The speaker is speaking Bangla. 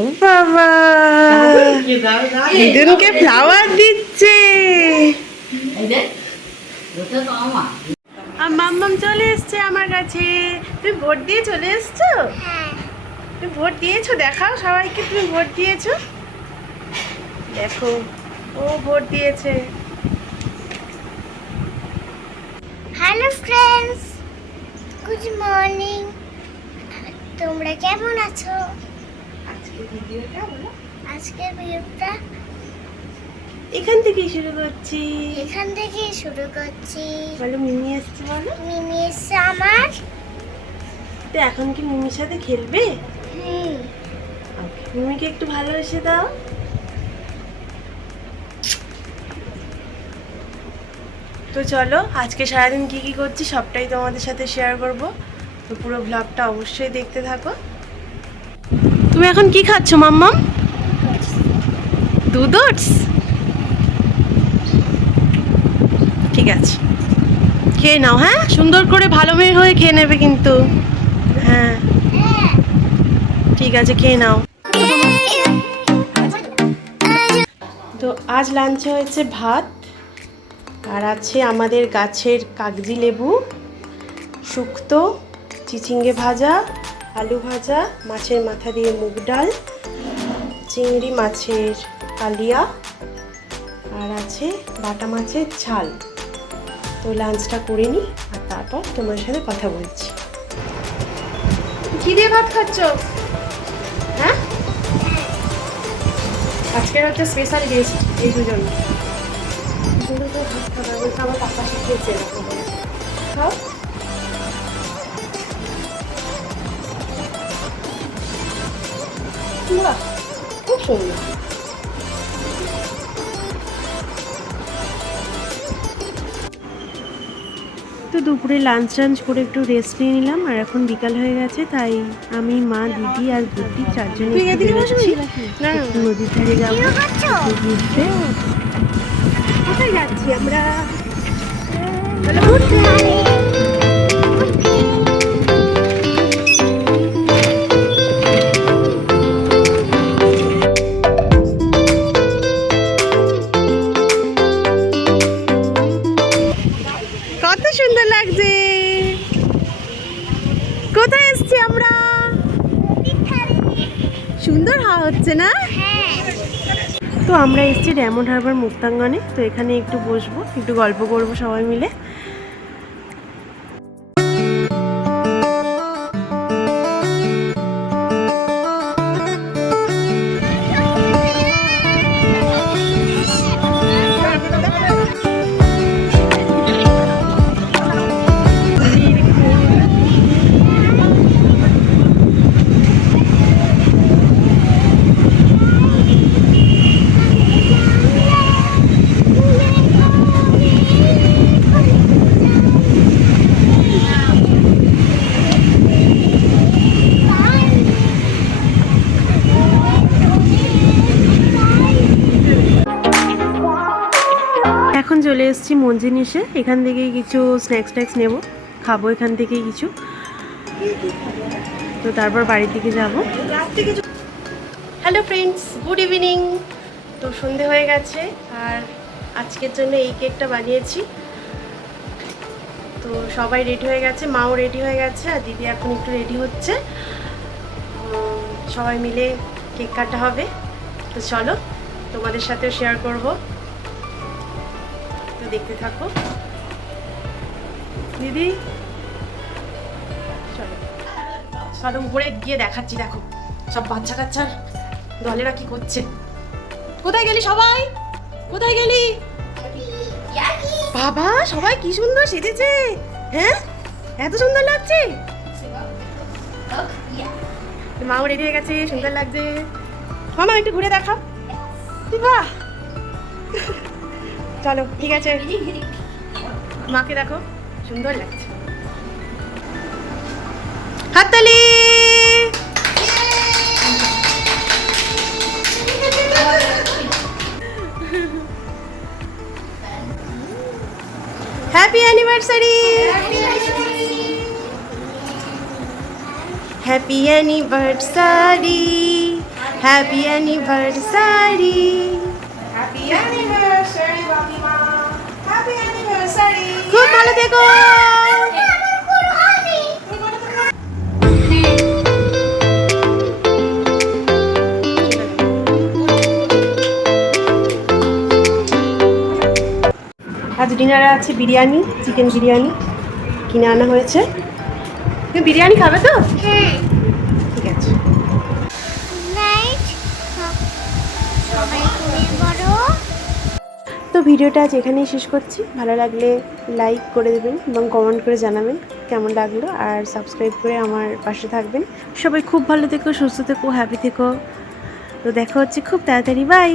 ও বাবা, দিদুনকে ফ্লাওয়ার দিচ্ছে। মাম্মাম চলে এসছে আমার কাছে। তুমি ভোট দিয়ে চলে এসছো? তুমি ভোট দিয়েছো? দেখাও সবাইকে তুমি ভোট দিয়েছো। দেখো, ও ভোট দিয়েছে। Hello friends, good morning. তোমরা কেমন আছো? আজকের ভিডিওটা এখান থেকেই শুরু করছি। বলো মিমি এসছে, বলো। মিমি এসছে আমার। তো এখন কি মিমির সাথে খেলবে? Okay, মিমিকে একটু ভালোবেসে দাও। তো চলো, আজকে সারাদিন কি কি করছি সবটাই তোমাদের সাথে শেয়ার করব। তো পুরো ব্লগটা অবশ্যই দেখতে থাকো। তুমি এখন কি খাচ্ছ মাম্মাম? দুধ ওটস? ঠিক আছে, খেয়ে নাও। হ্যাঁ, সুন্দর করে ভালো মেয়ে হয়ে খেয়ে নেবে কিন্তু। হ্যাঁ ঠিক আছে, খেয়ে নাও। তো আজ লাঞ্চে হয়েছে ভাত, আর আছে আমাদের গাছের কাগজি লেবু, শুক্তো, চিচিঙ্গে ভাজা, আলু ভাজা, মাছের মাথা দিয়ে মুগ ডাল, চিংড়ি মাছের কালিয়া, আর আছে বাটা মাছের ঝাল। তো লাঞ্চটা করে নিই, আর তারপর তোমার সাথে কথা বলছি। কি দিয়ে ভাত খাচ্ছ? হ্যাঁ, আজকের হচ্ছে স্পেশাল গেস্ট এই দুজন। সুন্দর করে ভাত খাবার বলছে, আমার পাপা শিখিয়েছে এরকম। খাও। বাহ, খুব সুন্দর। তো দুপুরে লাঞ্চ করে একটু রেস্ট নিয়ে নিলাম, আর এখন বিকাল হয়ে গেছে, তাই আমি, মা, দিদি আর বুদ্ধি চারজনে একটু বেরোচ্ছি। একটু নদীর ধারে যাবো ঘুরতে। কোথায় যাচ্ছি আমরা? কত সুন্দর লাগছে। কোথায় এসছি আমরা? সুন্দর হাওয়া হচ্ছে না? তো আমরা এসেছি ডায়মন্ড হারবার মুক্তাঙ্গনে। তো এখানে একটু বসবো, একটু গল্প করবো সবাই মিলে। এখন চলে এসেছি মঞ্জিনিসে। এখান থেকেই কিছু স্ন্যাক্স নেবো, খাবো এখান থেকেই কিছু। তো তারপর বাড়ির দিকে যাবো। Hello friends, good evening. তো সন্ধে হয়ে গেছে, আর আজকের জন্য এই কেকটা বানিয়েছি। তো সবাই রেডি হয়ে গেছে, মাও রেডি হয়ে গেছে, আর দিদি এখন একটু রেডি হচ্ছে। সবাই মিলে কেক কাটা হবে। তো চলো, তোমাদের সাথেও শেয়ার করব। তো দেখতে থাকো। দিদি চলো, চলো উপরে গিয়ে দেখাচ্ছি। দেখো সব বাচ্চা কাচ্চার দলেরা কি করছে। কোথায় গেলি সবাই? কোথায় গেলি? বাবা, সবাই কি সুন্দর সেজেছে। হ্যাঁ, এত সুন্দর লাগছে। মাও রেডি হয়ে গেছে, সুন্দর লাগছে। মামা একটু ঘুরে দেখাও। বাহ, চলো ঠিক আছে। মাকে দেখো, সুন্দর লাগছে। হাততালি। Happy anniversary. Happy anniversary, happy anniversary. Happy anniversary বাবিমা, হ্যাপি অ্যানিভার্সারি। খুব ভালো থেকো। আজ ডিনারে আছে বিরিয়ানি, চিকেন বিরিয়ানি কিনে আনা হয়েছে। তুমি বিরিয়ানি খাবে তো? হ্যাঁ, ঠিক আছে। নাইট সবাই ঘুমিয়ে পড়ো। তো ভিডিওটা আজ এখানেই শেষ করছি। ভালো লাগলে লাইক করে দেবেন এবং কমেন্ট করে জানাবেন কেমন লাগলো, আর সাবস্ক্রাইব করে আমার পাশে থাকবেন। সবাই খুব ভালো থেকো, সুস্থ থেকো, হ্যাপি থেকো। তো দেখা হচ্ছে খুব তাড়াতাড়ি। বাই।